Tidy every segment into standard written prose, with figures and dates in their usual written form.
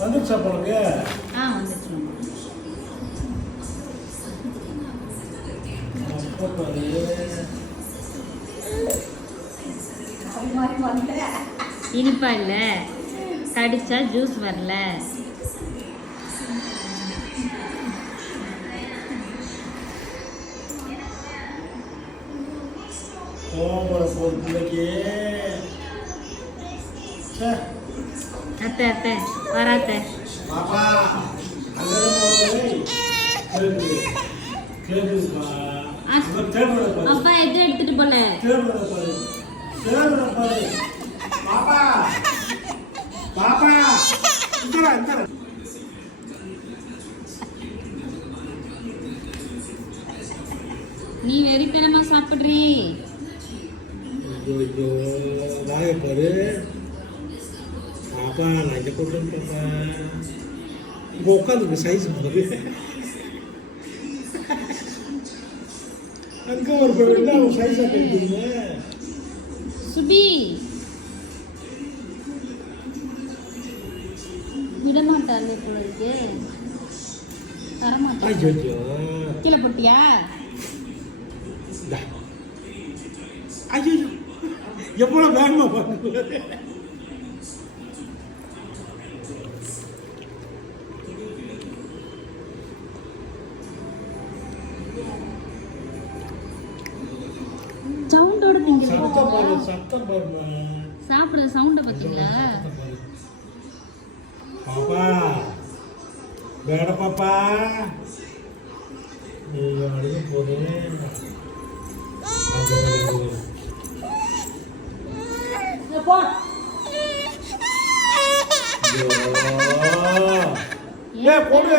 வந்துச்சா போலங்க? வந்துச்சு. இனிப்பா இல்ல, கடிச்சா ஜூஸ் வரல. அத்தை அத்தை வராத்த அப்பா எது எடுத்துட்டு போல. நீ வெறித்தனமா சாப்பிடுறீ. பாரு பாப்பா, நான் இங்க கொண்டு போறேன். இப்போ உட்காந்து சைஸ் பாரு. அங்க ஒரு என்ன சைஸா கட்டிங்க சுபி. விடமாட்டாங்க போல இருக்கு. தரமாட்டா. ஐயோ கீழே போட்டியா? ஐயோ எவ்வளவு வேகமா பாருங்க. சவுண்டோட நீங்க சத்தம் பாருங்க. சாப்பிடுற சவுண்ட பாத்தீங்களா? பாப்பா வேட பாப்பா, நீங்க அழுக போது போடு.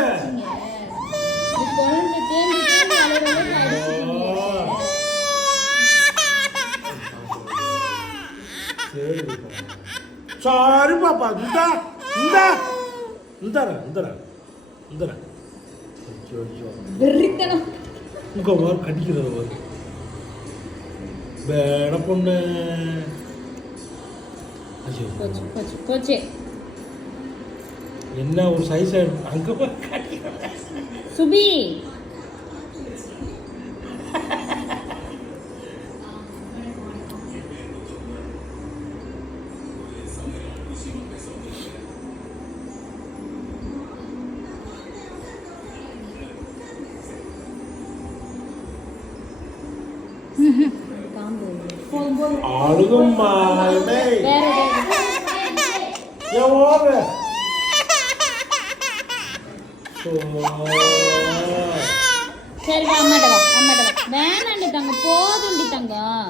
சாரி பாப்பா, இந்த இந்த இந்த இந்த இந்த உங்க வார் கடிக்கிறது வார். வேட பொண்ணு. போச்சு. என்ன ஒரு சைஸ் அங்க சுபி. அழுகும்மா. சரி அம்மாட்ட வா, அம்மாட்ட வா. வேணாண்டி தங்க, போதுண்டி தங்கம்.